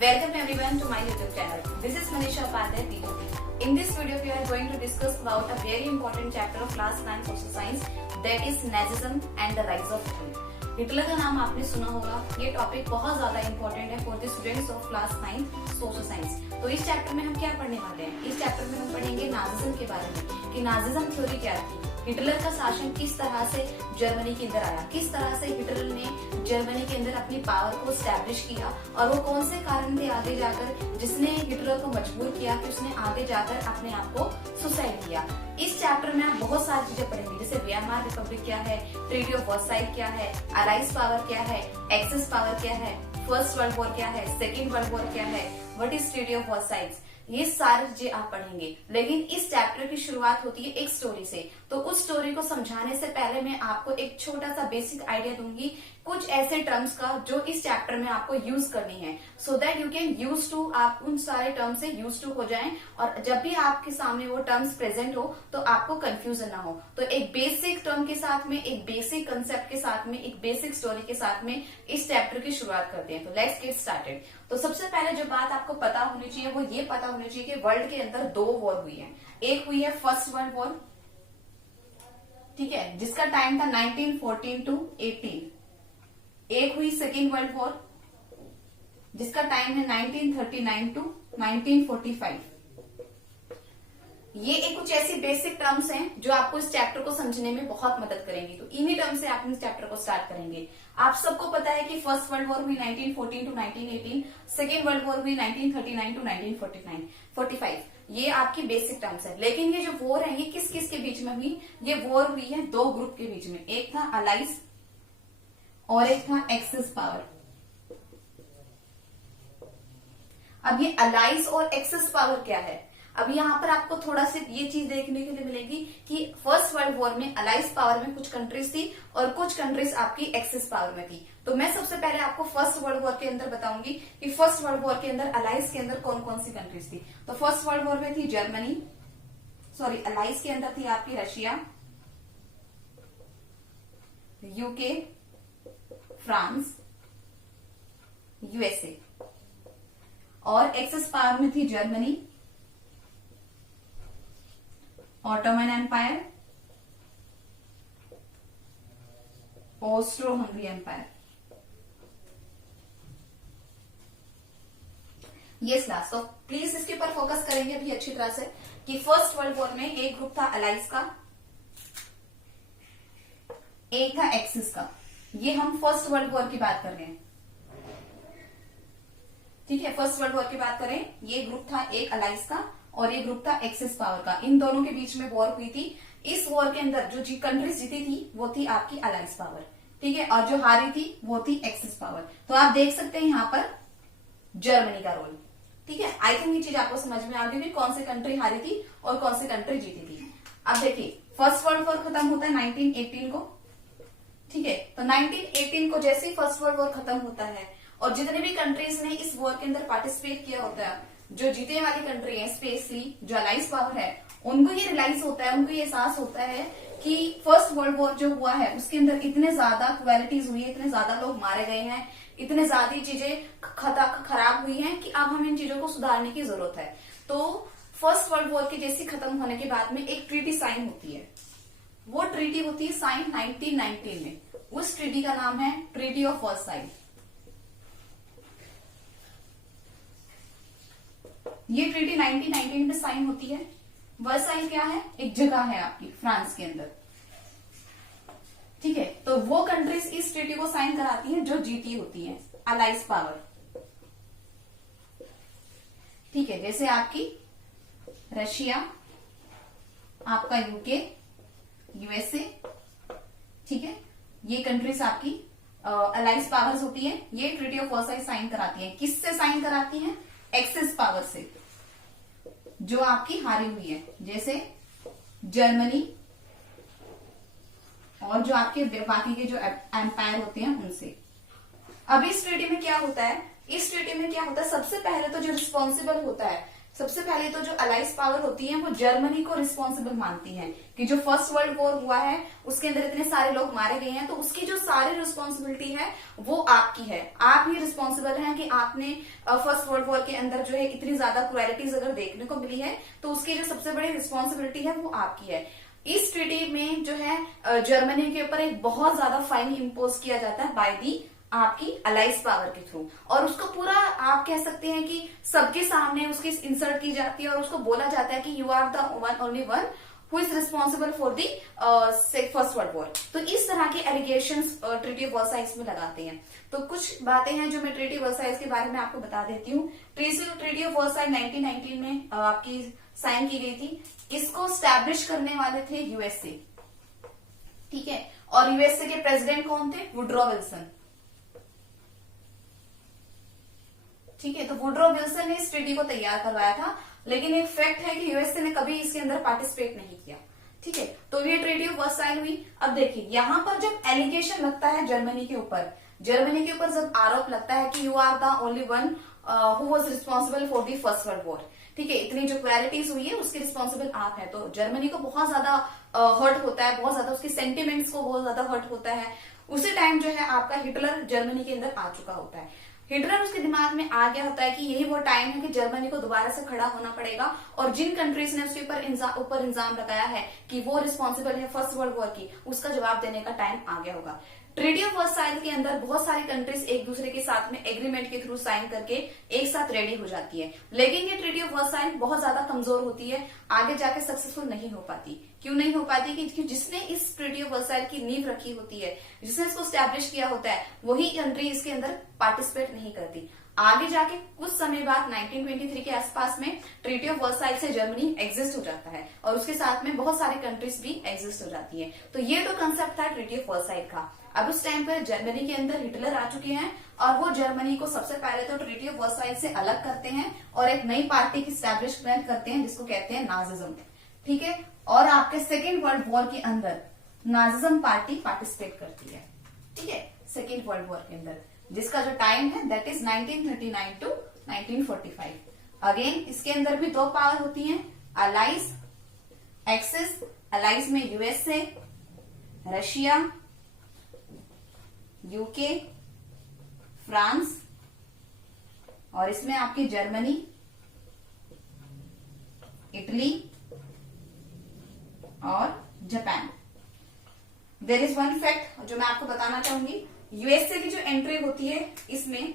Welcome everyone to my YouTube channel. This is Manisha Upadhyay, PWD. In this video, we are going to discuss about a very important chapter of class 9 social science, that is Nazism and the rise of Hitler. Hitler का नाम आपने सुना होगा। ये topic बहुत ज्यादा important है for the students of class 9 social science. तो इस चैप्टर में हम क्या पढ़ने वाले हैं? इस चैप्टर में हम पढ़ेंगे नाजिज्म के बारे में कि नाजिज्म थ्योरी क्या थी, हिटलर का शासन किस तरह से जर्मनी के अंदर आया, किस तरह से हिटलर ने जर्मनी के अंदर अपनी पावर को स्टैब्लिश किया और वो कौन से कारण थे आगे जाकर जिसने हिटलर को मजबूर किया कि उसने आगे जाकर अपने आप को सुसाइड किया। इस चैप्टर में आप बहुत सारी चीजें पढ़ेंगे, जैसे वेयरमार रिपब्लिक क्या है, ट्रीटी ऑफ वर्साइल्स क्या है, अलाइज पावर क्या है, एक्सेस पावर क्या है, फर्स्ट वर्ल्ड वॉर क्या है, सेकेंड वर्ल्ड वॉर क्या है, what is treaty of Versailles, ये सारी चीजें आप पढ़ेंगे। लेकिन इस चैप्टर की शुरुआत होती है एक स्टोरी से। तो उस स्टोरी को समझाने से पहले मैं आपको एक छोटा सा बेसिक आइडिया दूंगी कुछ ऐसे टर्म्स का जो इस चैप्टर में आपको यूज करनी है, so that you can use two, आप उन सारे टर्म से यूज टू हो जाएं और जब भी आपके सामने वो टर्म्स प्रेजेंट हो तो आपको कंफ्यूजन ना हो। तो एक बेसिक टर्म के साथ में, एक बेसिक कंसेप्ट के साथ में, एक बेसिक स्टोरी के साथ में इस चैप्टर की शुरुआत करते हैं। तो लेट्स गेट स्टार्टेड। तो सबसे पहले जो बात आपको पता होनी चाहिए वो ये पता होनी चाहिए कि वर्ल्ड के अंदर दो वॉर हुई है। एक हुई है फर्स्ट वर्ल्ड वॉर, ठीक है, जिसका टाइम था 1914 to 18। एक हुई सेकेंड वर्ल्ड वॉर जिसका टाइम है 1939 to 1945। ये एक कुछ ऐसी बेसिक टर्म्स हैं जो आपको इस चैप्टर को समझने में बहुत मदद करेंगी। तो इन्हीं टर्म से आप इस चैप्टर को स्टार्ट करेंगे। आप सबको पता है कि फर्स्ट वर्ल्ड वॉर हुई 1914 to 1918, सेकेंड वर्ल्ड वॉर हुई 1939 to 1945। ये आपकी बेसिक टर्म्स है। लेकिन ये जो वॉर है ये किस किस के बीच में हुई? ये वॉर हुई है दो ग्रुप के बीच में, एक था अलाइज और एक था एक्सेस पावर। अब ये अलाइज और एक्सेस पावर क्या है? अब यहाँ पर आपको थोड़ा सा ये चीज देखने के लिए मिलेगी कि फर्स्ट वर्ल्ड वॉर में अलाइज पावर में कुछ कंट्रीज थी और कुछ कंट्रीज आपकी एक्सेस पावर में थी। तो मैं सबसे पहले आपको फर्स्ट वर्ल्ड वॉर के अंदर बताऊंगी कि फर्स्ट वर्ल्ड वॉर के अंदर अलाइज के अंदर कौन कौन सी कंट्रीज थी। तो फर्स्ट वर्ल्ड वॉर में थी जर्मनी, सॉरी अलाइज के अंदर थी आपकी रशिया, यूके, फ्रांस, यूएसए, और एक्सेस पावर में थी Germany, Ottoman Empire, Austro Hungary Empire. Yes last. तो प्लीज इसके ऊपर फोकस करेंगे अभी अच्छी तरह से कि फर्स्ट वर्ल्ड वॉर में एक ग्रुप था अलाइज का, एक था एक्सिस का। ये हम फर्स्ट वर्ल्ड वॉर की बात कर रहे हैं, ठीक है। फर्स्ट वर्ल्ड वॉर की बात करें, ये ग्रुप था एक अलाइज का और ये ग्रुप था एक्सेस पावर का। इन दोनों के बीच में वॉर हुई थी। इस वॉर के अंदर जो कंट्रीज जीती थी वो थी आपकी अलाइज पावर, ठीक है, और जो हारी थी वो थी एक्सेस पावर। तो आप देख सकते हैं यहाँ पर जर्मनी का रोल, ठीक है। आई थिंक ये चीज आपको समझ में आ गई कि कौन सी कंट्री हारी थी और कौन सी कंट्री जीती थी। अब देखिए फर्स्ट वर्ल्ड वॉर खत्म होता है 1918 को, ठीक है। तो 1918 को जैसे ही फर्स्ट वर्ल्ड वॉर खत्म होता है और जितने भी कंट्रीज ने इस वॉर के अंदर पार्टिसिपेट किया होता है, जो जीतने वाली कंट्री है स्पेशली जो अलाइज पावर है, उनको ये रियलाइज होता है, उनको ये एहसास होता है कि फर्स्ट वर्ल्ड वॉर जो हुआ है उसके अंदर इतने ज्यादा क्वालिटीज हुई है, इतने ज्यादा लोग मारे गए हैं, इतने ज्यादा चीजें खराब हुई हैं कि अब हमें इन चीजों को सुधारने की जरूरत है। तो फर्स्ट वर्ल्ड वॉर के जैसे खत्म होने के बाद में एक ट्रीटी साइन होती है। वो ट्रीटी होती है साइन 1919 में। उस ट्रीटी का नाम है ट्रीटी ऑफ वर्साइल्स। ये ट्रीटी 1919 में साइन होती है। वर्साइल क्या है? एक जगह है आपकी फ्रांस के अंदर, ठीक है। तो वो कंट्रीज इस ट्रीटी को साइन कराती हैं जो जीती होती हैं अलाइज पावर, ठीक है, जैसे आपकी रशिया, आपका यूके, यूएसए, ठीक है। ये कंट्रीज आपकी अलाइज पावर्स होती है। ये ट्रीटी ऑफ वर्साइल साइन कराती है। किससे साइन कराती हैं? एक्सेस पावर से, जो आपकी हारी हुई है, जैसे जर्मनी और जो आपके बाकी के जो एम्पायर होते हैं उनसे। अब इस ट्रीटी में क्या होता है? इस ट्रीटी में क्या होता है? सबसे पहले तो जो रिस्पॉन्सिबल होता है, सबसे पहले तो जो अलाइज पावर होती है वो जर्मनी को रिस्पॉन्सिबल मानती है कि जो फर्स्ट वर्ल्ड वॉर हुआ है उसके अंदर इतने सारे लोग मारे गए हैं, तो उसकी जो सारी रिस्पॉन्सिबिलिटी है वो आपकी है। आप ही रिस्पॉन्सिबल हैं कि आपने फर्स्ट वर्ल्ड वॉर के अंदर जो है इतनी ज्यादा क्रुएलिटीज अगर देखने को मिली है तो उसकी जो सबसे बड़ी रिस्पॉन्सिबिलिटी है वो आपकी है। इस ट्रीटी में जो है जर्मनी के ऊपर एक बहुत ज्यादा फाइन इम्पोज किया जाता है बाय दी आपकी अलाइज पावर के थ्रू, और उसको पूरा आप कह सकते हैं कि सबके सामने उसकी इंसर्ट की जाती है और उसको बोला जाता है कि you are the one only one who is responsible for the first world war. तो इस तरह के एलिगेशंस ट्रीटी ऑफ वर्साइल्स में लगाते हैं। तो कुछ बातें हैं जो मैं ट्रीटी ऑफ वर्साइल्स के बारे में आपको बता देती हूँ। ट्रीटी ऑफ वर्साइल 1919 में आपकी साइन की गई थी। इसको स्टैब्लिश करने वाले थे यूएसए, ठीक है, और यूएसए के प्रेसिडेंट कौन थे? वुड्रो विल्सन, ठीक है। तो वुड्रो विल्सन ने इस ट्रीटी को तैयार करवाया था, लेकिन एक फैक्ट है कि यूएसए ने कभी इसके अंदर पार्टिसिपेट नहीं किया, ठीक है। तो ये ट्रीटी ऑफ वर्साइल हुई। अब देखिए यहां पर जब एलिगेशन लगता है जर्मनी के ऊपर जब आरोप लगता है कि you are the only one who was responsible for the first world war, ठीक है, इतनी जो क्वालिटीज हुई है उसकी रिस्पॉन्सिबल आप है, तो जर्मनी को बहुत ज्यादा हर्ट होता है, बहुत ज्यादा उसके सेंटिमेंट्स को बहुत ज्यादा हर्ट होता है। उसी टाइम जो है आपका हिटलर जर्मनी के अंदर आ चुका होता है। हिटलर उसके दिमाग में आ गया होता है कि यही वो टाइम है कि जर्मनी को दोबारा से खड़ा होना पड़ेगा, और जिन कंट्रीज ने उसके ऊपर इल्जाम लगाया है कि वो रिस्पॉन्सिबल है फर्स्ट वर्ल्ड वॉर की, उसका जवाब देने का टाइम आ गया होगा। ट्रीटी ऑफ वर्साइल के अंदर बहुत सारी कंट्रीज एक दूसरे के साथ में एग्रीमेंट के थ्रू साइन करके एक साथ रेडी हो जाती है, लेकिन ये ट्रीटी ऑफ वर्साइल बहुत ज्यादा कमजोर होती है, आगे जाके सक्सेसफुल नहीं हो पाती। क्यों नहीं हो पाती? कि जिसने इस ट्रीटी ऑफ वर्साइल की नींव रखी होती है, जिसने इसको स्टैब्लिश किया होता है, वही कंट्री इसके अंदर पार्टिसिपेट नहीं करती। आगे जाके कुछ समय बाद 1923 के आसपास में ट्रीटी ऑफ वर्साइल से जर्मनी एग्जिस्ट हो जाता है और उसके साथ में बहुत सारी कंट्रीज भी एग्जिस्ट हो जाती है। तो ये तो कंसेप्ट था ट्रीटी ऑफ वर्साइल का। अब उस टाइम पर जर्मनी के अंदर हिटलर आ चुके हैं और वो जर्मनी को सबसे पहले तो ट्रीटी ऑफ वर्साइल से अलग करते हैं और एक नई पार्टी की स्टैब्लिशमेंट करते हैं जिसको कहते हैं नाजिज्म, ठीक है। और आपके सेकेंड वर्ल्ड वॉर के अंदर नाजिज्म पार्टी पार्टिसिपेट करती है, ठीक है, सेकेंड वर्ल्ड वॉर के अंदर, जिसका जो टाइम है दैट इज 1939 टू 1945। अगेन इसके अंदर भी दो पावर होती हैं, अलाइज, एक्सिस। अलाइज में यूएसए, रशिया, यूके, फ्रांस, और इसमें आपकी जर्मनी, इटली और Japan. There is one fact जो मैं आपको बताना चाहूंगी, यूएसए की जो एंट्री होती है इसमें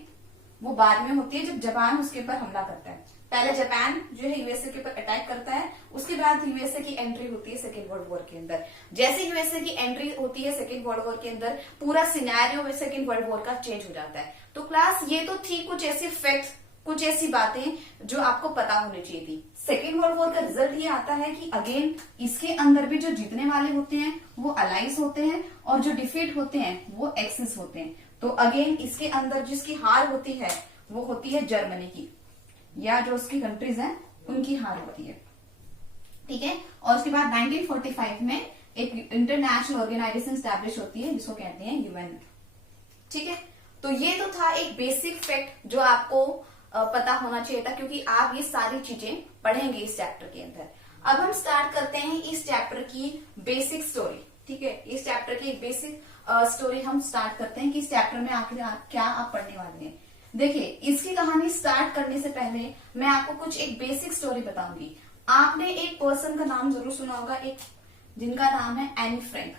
वो बाद में होती है जब जापान उसके ऊपर हमला करता है। पहले जापान जो है यूएसए के ऊपर अटैक करता है, उसके बाद यूएसए की एंट्री होती है सेकेंड वर्ल्ड वॉर के अंदर। जैसे यूएसए की एंट्री होती है सेकेंड वर्ल्ड वॉर के अंदर, पूरा सिनेरियो सेकेंड वर्ल्ड वॉर का चेंज हो जाता है। तो क्लास ये तो थी कुछ ऐसी फैक्ट्स, कुछ ऐसी बातें जो आपको पता होनी चाहिए थी। सेकेंड वर्ल्ड वॉर का रिजल्ट ये आता है कि अगेन इसके अंदर भी जो जीतने वाले होते हैं वो अलाइज होते हैं और जो डिफीट होते हैं वो एक्सिस होते हैं। तो अगेन इसके अंदर जिसकी हार होती है वो होती है जर्मनी की, या जो उसकी कंट्रीज हैं उनकी हार होती है, ठीक है। और उसके बाद 1945 में एक इंटरनेशनल ऑर्गेनाइजेशन स्टैब्लिश होती है जिसको कहते हैं यूएन, ठीक है। तो ये तो था एक बेसिक फैक्ट जो आपको पता होना चाहिए था, क्योंकि आप ये सारी चीजें पढ़ेंगे इस चैप्टर के अंदर। अब हम स्टार्ट करते हैं इस चैप्टर की बेसिक स्टोरी, ठीक है। इस चैप्टर की बेसिक स्टोरी हम स्टार्ट करते हैं कि इस चैप्टर में आखिर क्या आप पढ़ने वाले हैं। देखिए इसकी कहानी स्टार्ट करने से पहले मैं आपको कुछ एक बेसिक स्टोरी बताऊंगी। आपने एक पर्सन का नाम जरूर सुना होगा, एक जिनका नाम है एनी फ्रैंक,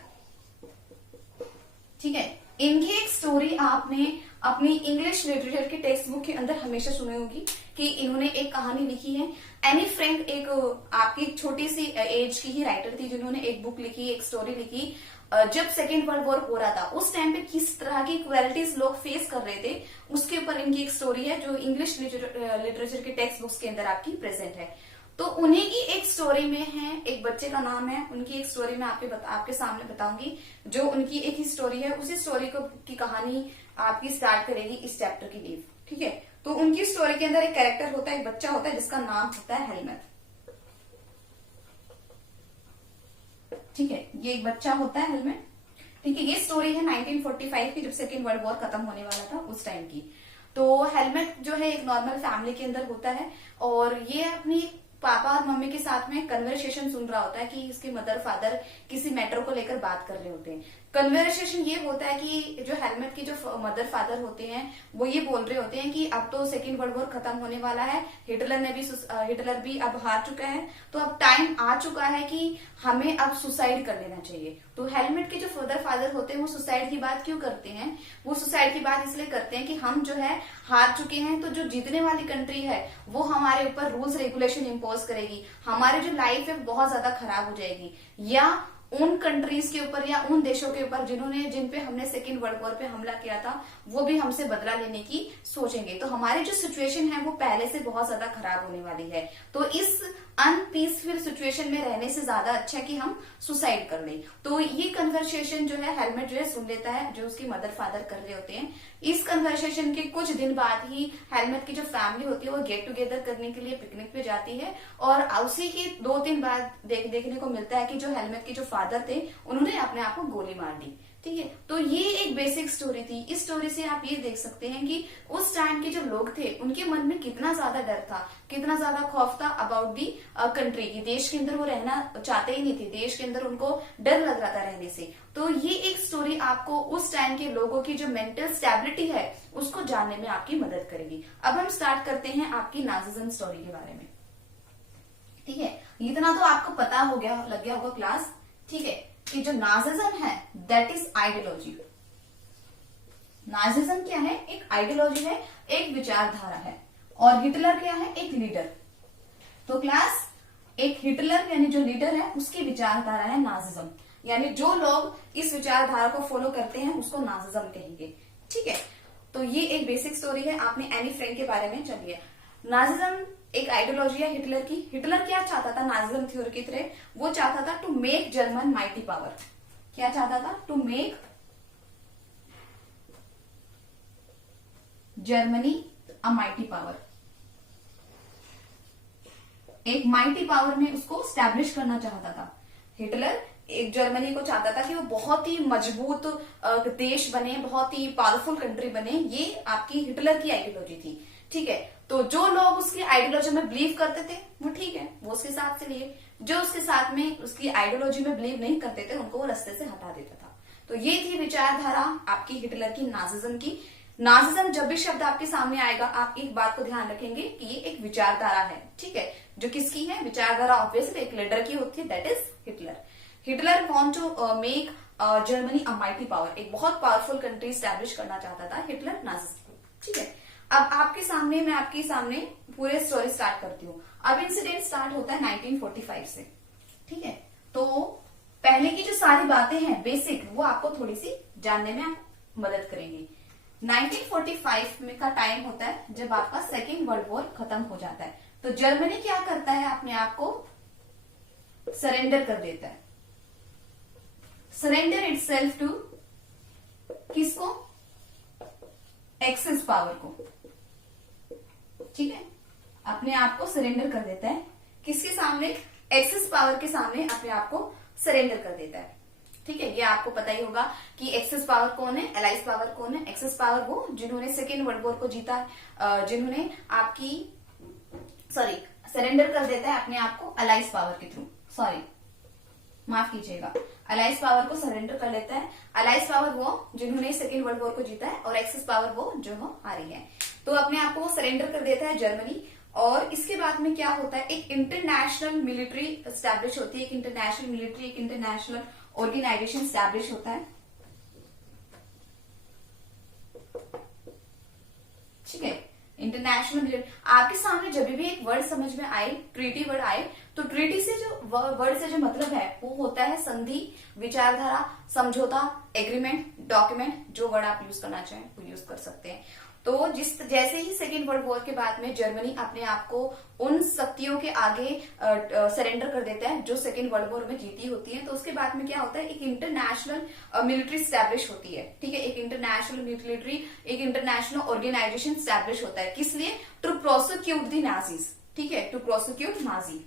ठीक है। इनकी एक स्टोरी आपने अपनी इंग्लिश लिटरेचर की टेक्स्ट बुक के अंदर हमेशा सुनी होगी कि इन्होंने एक कहानी लिखी है। एनी फ्रैंक एक आपकी छोटी सी एज की ही राइटर थी जिन्होंने एक बुक लिखी, एक स्टोरी लिखी। जब सेकेंड वर्ल्ड वॉर हो रहा था उस टाइम पे किस तरह की क्वालिटीज लोग फेस कर रहे थे उसके ऊपर इनकी एक स्टोरी है जो इंग्लिश लिटरेचर की टेक्स्ट बुक्स के अंदर आपकी प्रेजेंट है। तो उन्हीं की एक स्टोरी में है, एक बच्चे का नाम है, उनकी एक स्टोरी मैं आपके सामने बताऊंगी। जो उनकी एक ही स्टोरी है उसी स्टोरी की कहानी आपकी स्टार्ट करेगी इस चैप्टर की लीव, ठीक है। तो उनकी स्टोरी के अंदर एक कैरेक्टर होता है, एक बच्चा होता है जिसका नाम होता है हेलमेट, ठीक है। ये एक बच्चा होता है हेलमेट, ठीक है। ये स्टोरी है 1945 की, जब सेकेंड वर्ल्ड वॉर खत्म होने वाला था उस टाइम की। तो हेलमेट जो है एक नॉर्मल फैमिली के अंदर होता है और ये अपनी पापा और मम्मी के साथ में कन्वर्सेशन सुन रहा होता है कि इसके मदर फादर किसी मैटर को लेकर बात कर रहे होते हैं। कन्वर्सेशन ये होता है कि जो हेलमेट के जो मदर फादर होते हैं वो ये बोल रहे होते हैं कि अब तो सेकेंड वर्ल्ड वॉर खत्म होने वाला है, हिटलर भी अब हार चुका है, तो अब टाइम आ चुका है कि हमें अब सुसाइड कर लेना चाहिए। तो हेलमेट के जो मदर फादर होते हैं वो सुसाइड की बात क्यों करते हैं? वो सुसाइड की बात इसलिए करते हैं कि हम जो है हार चुके हैं, तो जो जीतने वाली कंट्री है वो हमारे ऊपर रूल्स रेगुलेशन इम्पोज करेगी, हमारी जो लाइफ है बहुत ज्यादा खराब हो जाएगी, या उन कंट्रीज के ऊपर या उन देशों के ऊपर जिन पे हमने सेकेंड वर्ल्ड वॉर पे हमला किया था वो भी हमसे बदला लेने की सोचेंगे। तो हमारी जो सिचुएशन है वो पहले से बहुत ज्यादा खराब होने वाली है। तो इस अनपीसफुल सिचुएशन में रहने से ज्यादा अच्छा है कि हम सुसाइड कर लें। तो ये कन्वर्सेशन जो है हेलमेट जो है सुन लेता है जो उसकी मदर फादर कर रहे होते हैं। इस कन्वर्सेशन के कुछ दिन बाद ही हेलमेट की जो फैमिली होती है वो गेट टुगेदर करने के लिए पिकनिक पे जाती है और उसी के 2-3 बाद देखने को मिलता है कि जो हेलमेट के जो फादर थे उन्होंने अपने आप को गोली मार दी। ठीक है, तो ये एक बेसिक स्टोरी थी। इस स्टोरी से आप ये देख सकते हैं कि उस टाइम के जो लोग थे उनके मन में कितना ज्यादा डर था, कितना ज्यादा खौफ था अबाउट दी कंट्री की। देश के अंदर वो रहना चाहते ही नहीं थे, देश के अंदर उनको डर लग रहा था रहने से। तो ये एक स्टोरी आपको उस टाइम के लोगों की जो मेंटल स्टेबिलिटी है उसको जानने में आपकी मदद करेगी। अब हम स्टार्ट करते हैं आपकी नाजिज्म स्टोरी के बारे में। ठीक है, इतना तो आपको पता हो गया, लग गया होगा क्लास। ठीक है, कि जो नाजिज्म है दैट इज आइडियोलॉजी। नाजिज्म क्या है? एक आइडियोलॉजी है, एक विचारधारा है। और हिटलर क्या है? एक लीडर। तो क्लास एक हिटलर यानी जो लीडर है उसकी विचारधारा है नाजिज्म, यानी जो लोग इस विचारधारा को फॉलो करते हैं उसको नाजिज्म कहेंगे। ठीक है, तो ये एक बेसिक स्टोरी है। आपने एनी फ्रैंक के बारे में चलिए। नाजिज्म एक आइडियोलॉजी है हिटलर की। हिटलर क्या चाहता था नाजिज्म थ्योरी की तरह? वो चाहता था to make German mighty power. क्या चाहता था? To make Germany a mighty power. एक माइटी पावर में उसको स्टैब्लिश करना चाहता था हिटलर। एक जर्मनी को चाहता था कि वो बहुत ही मजबूत देश बने, बहुत ही पावरफुल कंट्री बने। ये आपकी हिटलर की आइडियोलॉजी थी। ठीक है, तो जो लोग उसकी आइडियोलॉजी में बिलीव करते थे वो ठीक है, वो उसके साथ से लिए। जो उसके साथ में उसकी आइडियोलॉजी में बिलीव नहीं करते थे उनको वो रास्ते से हटा देता था। तो ये थी विचारधारा आपकी हिटलर की, नाजिज्म की। नाजिज्म जब भी शब्द आपके सामने आएगा आप एक बात को ध्यान रखेंगे कि ये एक विचारधारा है। ठीक है, जो किसकी है? विचारधारा ऑब्वियसली एक लीडर की होती है, that is Hitler. Hitler want to make Germany a mighty power. एक बहुत पावरफुल कंट्री स्टैब्लिश करना चाहता था हिटलर, नाजिज्म। ठीक है, अब मैं आपके सामने पूरे स्टोरी स्टार्ट करती हूँ। अब इंसिडेंट स्टार्ट होता है 1945 से। ठीक है, तो पहले की जो सारी बातें हैं बेसिक वो आपको थोड़ी सी जानने में मदद करेंगी। 1945 में का टाइम होता है जब आपका सेकेंड वर्ल्ड वॉर खत्म हो जाता है। तो जर्मनी क्या करता है? अपने आप को सरेंडर कर देता है। सरेंडर इटसेल्फ टू किसको? एक्सेस पावर को। ठीक है, अपने आप को सरेंडर कर देता है किसके सामने? एक्सेस पावर के सामने अपने आप को सरेंडर कर देता है। ठीक है, ये आपको पता ही होगा कि एक्सेस पावर कौन है, एलाइज पावर कौन है। एक्सेस पावर वो जिन्होंने सेकेंड वर्ल्ड वॉर को जीता, जिन्होंने आपकी सरेंडर कर देता है अपने आप को अलाइज पावर के थ्रू। माफ कीजिएगा, अलाइज पावर को सरेंडर कर लेता है। अलाइज पावर वो जिन्होंने सेकेंड वर्ल्ड वॉर को जीता है और एक्सेस पावर वो जो हारी है। तो अपने आप को वो सरेंडर कर देता है जर्मनी। और इसके बाद में क्या होता है? एक इंटरनेशनल मिलिट्री स्टैब्लिश होती है, एक इंटरनेशनल ऑर्गेनाइजेशन स्टैब्लिश होता है। ठीक है, इंटरनेशनल। आपके सामने जब भी एक वर्ड समझ में आए, ट्रीटी वर्ड आए, तो ट्रीटी से जो वर्ड से जो मतलब है वो होता है संधि, विचारधारा, समझौता, एग्रीमेंट, डॉक्यूमेंट। जो वर्ड आप यूज करना चाहें वो यूज कर सकते हैं। तो जैसे ही सेकेंड वर्ल्ड वॉर के बाद में जर्मनी अपने आप को उन शक्तियों के आगे सरेंडर कर देता है जो सेकेंड वर्ल्ड वॉर में जीती होती है, तो उसके बाद में क्या होता है? एक इंटरनेशनल मिलिट्री स्टैब्लिश होती है। ठीक है, एक इंटरनेशनल ऑर्गेनाइजेशन स्टैब्लिश होता है। किस लिए? To prosecute the Nazis. ठीक है, टू प्रोसिक्यूट नाजी।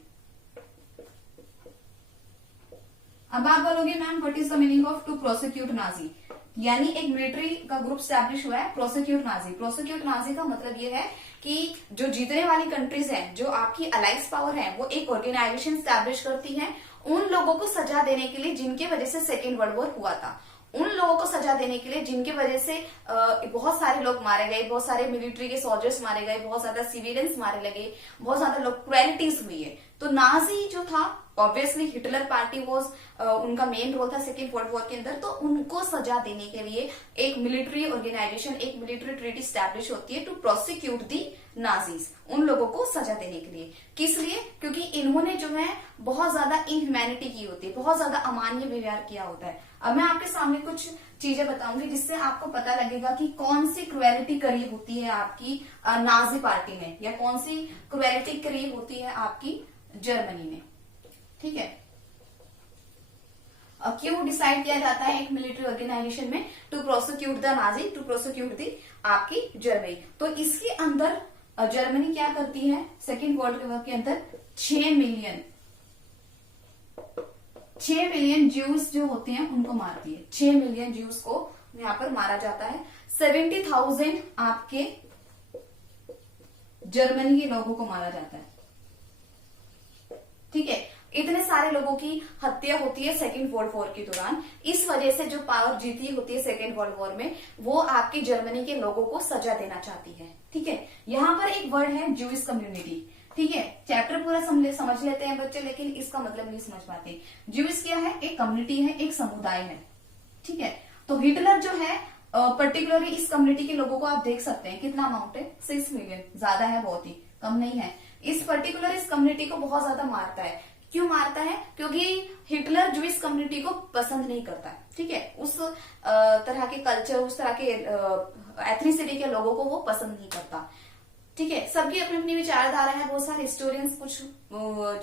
अब आप बोलोगे ma'am what is the meaning of to prosecute Nazi? यानी एक मिलिट्री का ग्रुप स्टैब्लिश हुआ है, प्रोसिक्यूट नाजी। प्रोसिक्यूट नाजी का मतलब ये है कि जो जीतने वाली कंट्रीज हैं, जो आपकी अलाइज पावर है, वो एक ऑर्गेनाइजेशन स्टैब्लिश करती है उन लोगों को सजा देने के लिए जिनके वजह से सेकेंड वर्ल्ड वॉर हुआ था, उन लोगों को सजा देने के लिए जिनके वजह से बहुत सारे लोग मारे गए, बहुत सारे मिलिट्री के सोल्जर्स मारे गए, बहुत ज्यादा सिविलियंस मारे लगे, बहुत ज्यादा लोग क्रुएलिटीज हुई है। तो नाजी जो था, ऑब्वियसली हिटलर पार्टी वॉज उनका मेन रोल था सेकेंड वर्ल्ड वॉर के अंदर, तो उनको सजा देने के लिए एक मिलिट्री ऑर्गेनाइजेशन, एक मिलिट्री ट्रीटी स्टैब्लिश होती है टू प्रोसिक्यूट दी नाजीज, उन लोगों को सजा देने के लिए। किस लिए? क्योंकि इन्होंने जो है बहुत ज्यादा इनह्यूमैनिटी की होती है, बहुत ज्यादा अमान्य व्यवहार किया होता है। अब मैं आपके सामने कुछ चीजें बताऊंगी जिससे आपको पता लगेगा कि कौन सी क्रुएलिटी करी होती है आपकी नाजी पार्टी में, या कौन सी क्रुएलिटी करी होती है आपकी जर्मनी में। ठीक है, क्यों डिसाइड किया जाता है एक मिलिट्री ऑर्गेनाइजेशन में to prosecute the Nazi, to prosecute the आपकी जर्मनी। तो इसके अंदर जर्मनी क्या करती है सेकेंड वर्ल्ड वॉर के अंदर, 6 मिलियन ज्यूज जो होते हैं उनको मारती है। 6 मिलियन ज्यूज को यहाँ पर मारा जाता है। 70,000 आपके जर्मनी के लोगों को मारा जाता है। ठीक है, इतने सारे लोगों की हत्या होती है सेकेंड वर्ल्ड वॉर के दौरान। इस वजह से जो पावर जीती होती है सेकेंड वर्ल्ड वॉर में, वो आपकी जर्मनी के लोगों को सजा देना चाहती है। ठीक है, यहाँ पर एक वर्ड है ज्यूइश कम्युनिटी। ठीक है, चैप्टर पूरा समझ लेते हैं बच्चे, लेकिन इसका मतलब नहीं समझ पाते। ज्यूइश क्या है? एक कम्युनिटी है, एक समुदाय है। ठीक है, तो हिटलर जो है पर्टिकुलरली इस कम्युनिटी के लोगों को आप देख सकते हैं कितना अमाउंट है, 6 मिलियन। ज्यादा है, बहुत ही कम नहीं है। इस कम्युनिटी को बहुत ज्यादा मारता है। क्यों मारता है? क्योंकि हिटलर ज्यूइश कम्युनिटी को पसंद नहीं करता है। ठीक है, उस तरह के कल्चर, उस तरह के एथनिसिटी के लोगों को वो पसंद नहीं करता। ठीक है, सबकी अपनी अपनी विचारधारा है। बहुत सारे हिस्टोरियंस कुछ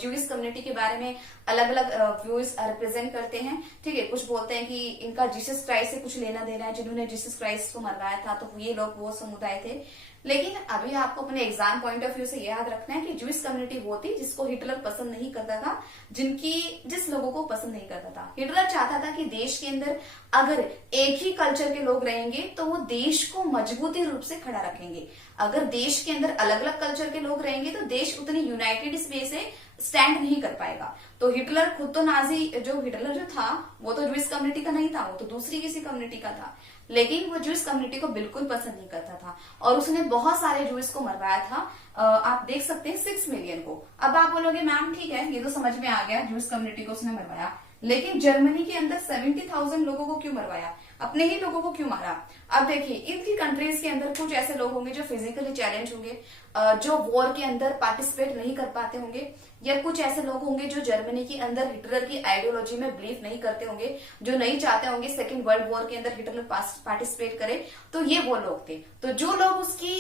ज्यूइश कम्युनिटी के बारे में अलग अलग व्यूज रिप्रेजेंट करते हैं। ठीक है, कुछ बोलते हैं कि इनका जीसस क्राइस्ट से कुछ लेना देना है, जिन्होंने जीसस क्राइस्ट को मरवाया था तो ये लोग वो समुदाय थे। लेकिन अभी आपको अपने एग्जाम पॉइंट ऑफ व्यू से याद रखना है कि ज्यूइश कम्युनिटी वो थी जिसको हिटलर पसंद नहीं करता था, जिस लोगों को पसंद नहीं करता था। हिटलर चाहता था कि देश के अंदर अगर एक ही कल्चर के लोग रहेंगे तो वो देश को मजबूती रूप से खड़ा रखेंगे। अगर देश के अंदर अलग अलग कल्चर के लोग रहेंगे तो देश उतनी यूनाइटेड वे से स्टैंड नहीं कर पाएगा। तो हिटलर खुद तो नाजी, हिटलर जो था वो तो ज्यूइश कम्युनिटी का नहीं था, वो तो दूसरी किसी कम्युनिटी का था, लेकिन वो ज्यूइश कम्युनिटी को बिल्कुल पसंद नहीं करता था और उसने बहुत सारे ज्यूइश को मरवाया था। आप देख सकते हैं 6 मिलियन को। अब आप बोलोगे मैम ठीक है, ये तो समझ में आ गया, ज्यूइश कम्युनिटी को उसने मरवाया, लेकिन जर्मनी के अंदर 70,000 लोगों को क्यों मरवाया? अपने ही लोगों को क्यों मारा? अब देखिए, इनकी कंट्रीज के अंदर कुछ ऐसे लोग होंगे जो फिजिकली चैलेंज होंगे, जो वॉर के अंदर पार्टिसिपेट नहीं कर पाते होंगे, या कुछ ऐसे लोग होंगे जो जर्मनी के अंदर हिटलर की आइडियोलॉजी में बिलीव नहीं करते होंगे, जो नहीं चाहते होंगे सेकेंड वर्ल्ड वॉर के अंदर हिटलर पार्टिसिपेट करे। तो ये वो लोग थे। तो जो लोग उसकी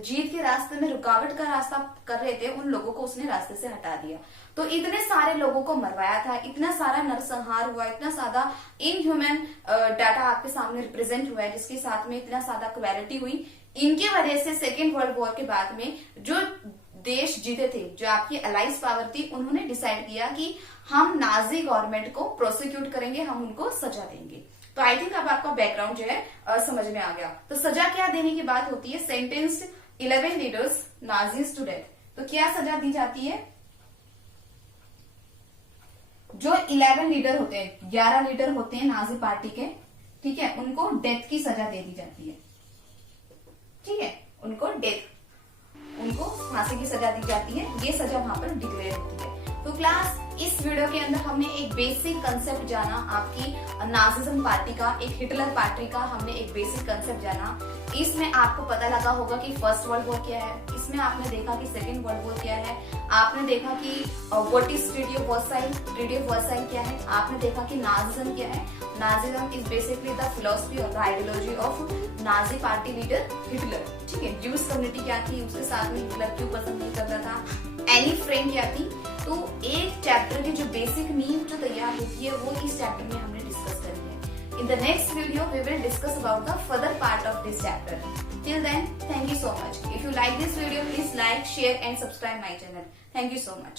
जीत के रास्ते में रुकावट का रास्ता कर रहे थे, उन लोगों को उसने रास्ते से हटा दिया। तो इतने सारे लोगों को मरवाया था, इतना सारा नरसंहार हुआ, इतना ज्यादा इनह्यूमन डाटा आपके सामने रिप्रेजेंट हुआ है, जिसके साथ में इतना ज्यादा क्रुएलिटी हुई। इनके वजह से सेकेंड वर्ल्ड वॉर के बाद में जो देश जीते थे, जो आपकी अलाइज पावर थी, उन्होंने डिसाइड किया कि हम नाजी गवर्नमेंट को प्रोसिक्यूट करेंगे, हम उनको सजा देंगे। तो आई थिंक अब आपका बैकग्राउंड जो है समझ में आ गया। तो सजा क्या देने की बात होती है? Sentenced 11 leaders Nazis to death. तो क्या सजा दी जाती है? जो 11 लीडर होते हैं, 11 लीडर होते हैं नाजी पार्टी के, ठीक है, उनको डेथ की सजा दे दी जाती है। ठीक है, उनको फांसी की सजा दी जाती है। ये सजा वहां पर डिक्लेयर होती है। तो क्लास, इस वीडियो के अंदर हमने एक बेसिक कंसेप्ट जाना आपकी नाजिज्म पार्टी का, एक हिटलर पार्टी का हमने एक बेसिक कंसेप्ट जाना। इसमें आपको पता लगा होगा कि फर्स्ट वर्ल्ड वॉर क्या है, इसमें आपने देखा कि सेकेंड वर्ल्ड वॉर क्या है, आपने देखा कि what is treaty of Versailles क्या है, आपने देखा कि नाजिज्म क्या है। Nazism is basically the philosophy और the ideology of Nazi party leader Hitler. ठीक है, ज्यूइश कम्युनिटी क्या थी, उसके साथ में हिटलर क्यों पसंद नहीं करता था, एनी फ्रेंड क्या थी। तो एक चैप्टर की जो बेसिक नींव जो तैयार होती है वो इस चैप्टर में हमने डिस्कस करी है। In the next video we will discuss about the further part of this chapter. Till then, thank you so much. If you like this video, please like, share and subscribe my channel. Thank you so much.